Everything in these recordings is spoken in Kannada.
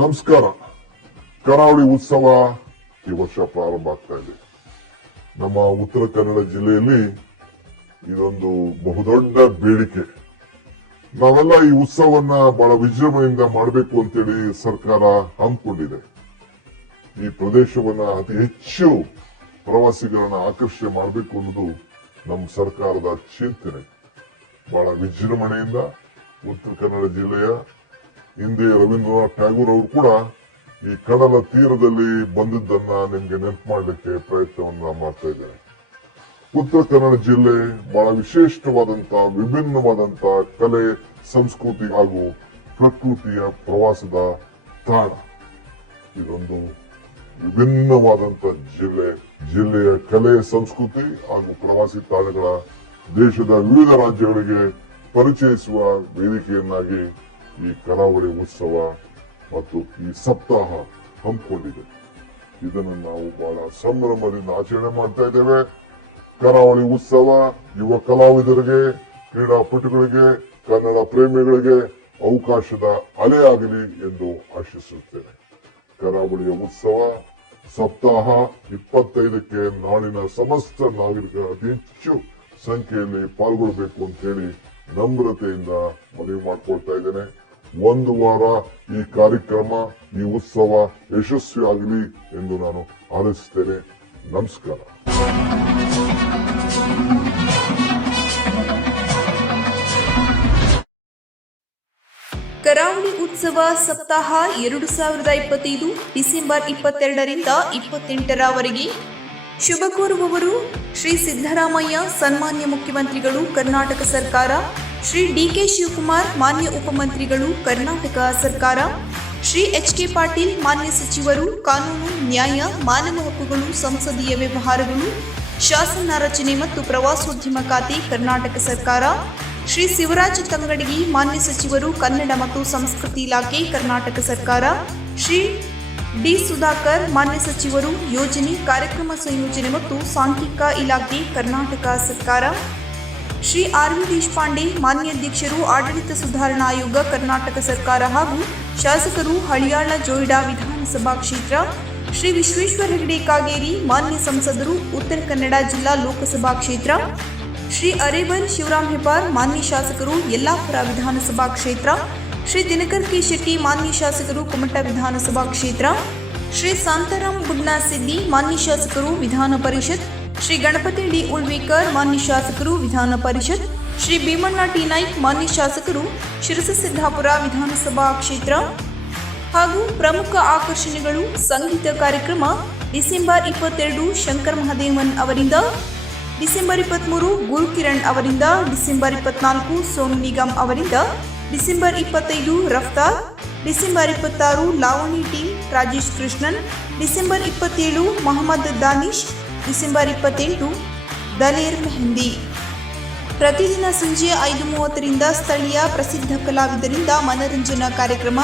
ನಮಸ್ಕಾರ. ಕರಾವಳಿ ಉತ್ಸವ ಈ ವರ್ಷ ಪ್ರಾರಂಭ ಆಗ್ತಾ ಇದೆ. ನಮ್ಮ ಉತ್ತರ ಕನ್ನಡ ಜಿಲ್ಲೆಯಲ್ಲಿ ಇದೊಂದು ಬಹುದೊಡ್ಡ ಬೇಡಿಕೆ. ನಾವೆಲ್ಲ ಈ ಉತ್ಸವವನ್ನ ಬಹಳ ವಿಜೃಂಭಣೆಯಿಂದ ಮಾಡಬೇಕು ಅಂತೇಳಿ ಸರ್ಕಾರ ಹಮ್ಮಿಕೊಂಡಿದೆ. ಈ ಪ್ರದೇಶವನ್ನ ಅತಿ ಹೆಚ್ಚು ಪ್ರವಾಸಿಗರನ್ನ ಆಕರ್ಷಣೆ ಮಾಡಬೇಕು ಅನ್ನೋದು ನಮ್ಮ ಸರ್ಕಾರದ ಚಿಂತನೆ. ಬಹಳ ವಿಜೃಂಭಣೆಯಿಂದ ಉತ್ತರ ಕನ್ನಡ ಜಿಲ್ಲೆಯ ಹಿಂದೆ ರವೀಂದ್ರನಾಥ್ ಟ್ಯಾಗೂರ್ ಅವರು ಕೂಡ ಈ ಕಡಲ ತೀರದಲ್ಲಿ ಬಂದಿದ್ದನ್ನ ನಿಮ್ಗೆ ನೆನಪು ಮಾಡಲಿಕ್ಕೆ ಪ್ರಯತ್ನವನ್ನ ಮಾಡ್ತಾ ಇದ್ದಾರೆ. ಉತ್ತರ ಕನ್ನಡ ಜಿಲ್ಲೆ ಬಹಳ ವಿಶೇಷವಾದಂತಹ ವಿಭಿನ್ನವಾದಂತ ಕಲೆ, ಸಂಸ್ಕೃತಿ ಹಾಗೂ ಪ್ರಕೃತಿಯ ಪ್ರವಾಸದ ತಾಣ. ಇದೊಂದು ವಿಭಿನ್ನವಾದಂತ ಜಿಲ್ಲೆಯ ಕಲೆ, ಸಂಸ್ಕೃತಿ ಹಾಗೂ ಪ್ರವಾಸಿ ತಾಣಗಳ ದೇಶದ ವಿವಿಧ ರಾಜ್ಯಗಳಿಗೆ ಪರಿಚಯಿಸುವ ವೇದಿಕೆಯನ್ನಾಗಿ ಈ ಕರಾವಳಿ ಉತ್ಸವ ಮತ್ತು ಈ ಸಪ್ತಾಹ ಹಮ್ಮಿಕೊಂಡಿದೆ. ಇದನ್ನು ನಾವು ಬಹಳ ಸಂಭ್ರಮದಿಂದ ಆಚರಣೆ ಮಾಡ್ತಾ ಇದ್ದೇವೆ. ಕರಾವಳಿ ಉತ್ಸವ ಯುವ ಕಲಾವಿದರಿಗೆ, ಕ್ರೀಡಾಪಟುಗಳಿಗೆ, ಕನ್ನಡ ಪ್ರೇಮಿಗಳಿಗೆ ಅವಕಾಶದ ಅಲೆಯಾಗಲಿ ಎಂದು ಆಶಿಸುತ್ತೇನೆ. ಕರಾವಳಿಯ ಉತ್ಸವ ಸಪ್ತಾಹ 25ಕ್ಕೆ ನಾಡಿನ ಸಮಸ್ತ ನಾಗರಿಕರ ಅತಿ ಹೆಚ್ಚು ಸಂಖ್ಯೆಯಲ್ಲಿ ಪಾಲ್ಗೊಳ್ಳಬೇಕು ಅಂತ ಹೇಳಿ ನಮ್ರತೆಯಿಂದ ಮನವಿ ಮಾಡ್ಕೊಳ್ತಾ ಇದ್ದೇನೆ. ಒಂದು ವಾರ ಈ ಕಾರ್ಯಕ್ರಮ, ಈ ಉತ್ಸವ ಯಶಸ್ವಿ ಆಗಲಿ ಎಂದು ನಾನು ಹಾರೈಸುತ್ತೇನೆ. ನಮಸ್ಕಾರ. ಕರಾವಳಿ ಉತ್ಸವ ಸಪ್ತಾಹ 2025 ಡಿಸೆಂಬರ್ 22ರಿಂದ 28ರವರೆಗೆ ಶುಭ ಕೋರುವವರು ಶ್ರೀ ಸಿದ್ದರಾಮಯ್ಯ, ಸನ್ಮಾನ್ಯ ಮುಖ್ಯಮಂತ್ರಿಗಳು, ಕರ್ನಾಟಕ ಸರ್ಕಾರ. ಶ್ರೀ ಡಿ.ಕೆ. ಶಿವಕುಮಾರ್, ಮಾನ್ಯ ಉಪಮಂತ್ರಿಗಳು, ಕರ್ನಾಟಕ ಸರ್ಕಾರ. ಶ್ರೀ ಎಚ್.ಕೆ. ಪಾಟೀಲ್, ಮಾನ್ಯ ಸಚಿವರು, ಕಾನೂನು, ನ್ಯಾಯ, ಮಾನವ ಹಕ್ಕುಗಳು, ಸಂಸದೀಯ ವ್ಯವಹಾರಗಳು, ಶಾಸನ ರಚನೆ ಮತ್ತು ಪ್ರವಾಸೋದ್ಯಮ ಖಾತೆ, ಕರ್ನಾಟಕ ಸರ್ಕಾರ. ಶ್ರೀ ಶಿವರಾಜ ತಂಗಡಗಿ, ಮಾನ್ಯ ಸಚಿವರು, ಕನ್ನಡ ಮತ್ತು ಸಂಸ್ಕೃತಿ ಇಲಾಖೆ, ಕರ್ನಾಟಕ ಸರ್ಕಾರ. ಶ್ರೀ ಡಿ. ಸುಧಾಕರ್, ಮಾನ್ಯ ಸಚಿವರು, ಯೋಜನೆ, ಕಾರ್ಯಕ್ರಮ ಸಂಯೋಜನೆ ಮತ್ತು ಸಾಂಖ್ಯಿಕ ಇಲಾಖೆ, ಕರ್ನಾಟಕ ಸರ್ಕಾರ. ಶ್ರೀ ಆರ್. ವಿ. ದೇಶಪಾಂಡೆ, ಮಾನ್ಯ ಅಧ್ಯಕ್ಷರು, ಆಡಳಿತ ಸುಧಾರಣಾ ಆಯೋಗ, ಕರ್ನಾಟಕ ಸರ್ಕಾರ ಹಾಗೂ ಶಾಸಕರು, ಹಳಿಯಾಳ ಜೋಯಿಡಾ ವಿಧಾನಸಭಾ ಕ್ಷೇತ್ರ. ಶ್ರೀ ವಿಶ್ವೇಶ್ವರ ಹೆಗಡೆ ಕಾಗೇರಿ, ಮಾನ್ಯ ಸಂಸದರು, ಉತ್ತರ ಕನ್ನಡ ಜಿಲ್ಲಾ ಲೋಕಸಭಾ ಕ್ಷೇತ್ರ. ಶ್ರೀ ಅರೇವಲ್ ಶಿವರಾಮ್ ಹೆಬ್ಬಾರ್, ಮಾನ್ಯ ಶಾಸಕರು, ಯಲ್ಲಾಪುರ ವಿಧಾನಸಭಾ ಕ್ಷೇತ್ರ. ಶ್ರೀ ದಿನಕರ್ ಕೆ. ಶೆಟ್ಟಿ, ಮಾನ್ಯ ಶಾಸಕರು, ಕುಮಟಾ ವಿಧಾನಸಭಾ ಕ್ಷೇತ್ರ. ಶ್ರೀ ಶಾಂತಾರಾಮ್ ಬುಡ್ನಾಸಿದ್ದಿ, ಮಾನ್ಯ ಶಾಸಕರು, ವಿಧಾನ ಪರಿಷತ್. ಶ್ರೀ ಗಣಪತಿ ಡಿ. ಉಳ್ವೇಕರ್, ಮಾನ್ಯ ಶಾಸಕರು, ವಿಧಾನ ಪರಿಷತ್. ಶ್ರೀ ಭೀಮಣ್ಣ ಟಿ. ನಾಯ್ಕ್, ಮಾನ್ಯ ಶಾಸಕರು, ಶಿರಸಸಿದ್ದಾಪುರ ವಿಧಾನಸಭಾ ಕ್ಷೇತ್ರ. ಹಾಗೂ ಪ್ರಮುಖ ಆಕರ್ಷಣೆಗಳು: ಸಂಗೀತ ಕಾರ್ಯಕ್ರಮ ಡಿಸೆಂಬರ್ 22 ಶಂಕರ್ ಮಹದೇವನ್ ಅವರಿಂದ, ಡಿಸೆಂಬರ್ 23 ಗುರುಕಿರಣ್ ಅವರಿಂದ, ಡಿಸೆಂಬರ್ 24 ಸೋನು ನಿಗಮ್ ಅವರಿಂದ, ಡಿಸೆಂಬರ್ 25 ರಫ್ತಾರ್, ಡಿಸೆಂಬರ್ 26 ಲಾವಣಿ ಟೀಮ್ ರಾಜೇಶ್ ಕೃಷ್ಣನ್, ಡಿಸೆಂಬರ್ 27 ಮೊಹಮ್ಮದ್ ದಾನಿಶ್, ಡಿಸೆಂಬರ್ 28 ದಲೇರ್ ಮೆಹಂದಿ. ಪ್ರತಿದಿನ ಸಂಜೆ 5:30ರಿಂದ ಸ್ಥಳೀಯ ಪ್ರಸಿದ್ಧ ಕಲಾವಿದರಿಂದ ಮನರಂಜನಾ ಕಾರ್ಯಕ್ರಮ.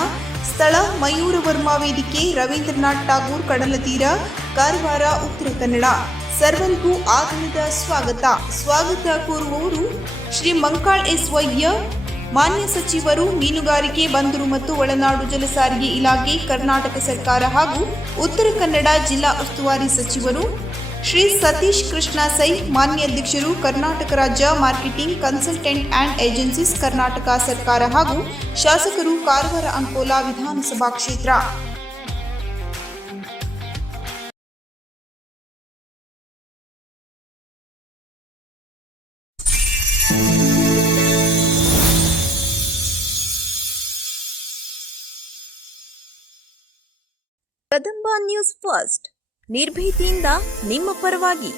ಸ್ಥಳ ಮಯೂರ ವರ್ಮಾ ವೇದಿಕೆ, ರವೀಂದ್ರನಾಥ್ ಟಾಗೂರ್ ಕಡಲತೀರ, ಕಾರವಾರ, ಉತ್ತರ ಕನ್ನಡ. ಸರ್ವರಿಗೂ ಆಗಮನದ ಸ್ವಾಗತ ಕೋರುವವರು ಶ್ರೀ ಮಂಕಾಳ್ ಎಸ್ ವೈದ್ಯ, ಮಾನ್ಯ ಸಚಿವರು, ಮೀನುಗಾರಿಕೆ, ಬಂದರು ಮತ್ತು ಒಳನಾಡು ಜಲಸಾರಿಗೆ ಇಲಾಖೆ, ಕರ್ನಾಟಕ ಸರ್ಕಾರ ಹಾಗೂ ಉತ್ತರ ಕನ್ನಡ ಜಿಲ್ಲಾ ಉಸ್ತುವಾರಿ ಸಚಿವರು. ಶ್ರೀ ಸತೀಶ್ ಕೃಷ್ಣ ಸೈ, ಮಾನ್ಯ ಅಧ್ಯಕ್ಷರು, ಕರ್ನಾಟಕ ರಾಜ್ಯ marketing consultant and agencies, Karnataka ಸರ್ಕಾರ ಹಾಗೂ ಶಾಸಕರು, ಕಾರವಾರ ಅಂಕೋಲಾ ವಿಧಾನಸಭಾ ಕ್ಷೇತ್ರ. ಕದಂಬ ನ್ಯೂಸ್ ಫಸ್ಟ್, ನಿರ್ಭೀತಿಯಿಂದ ನಿಮ್ಮ ಪರವಾಗಿ.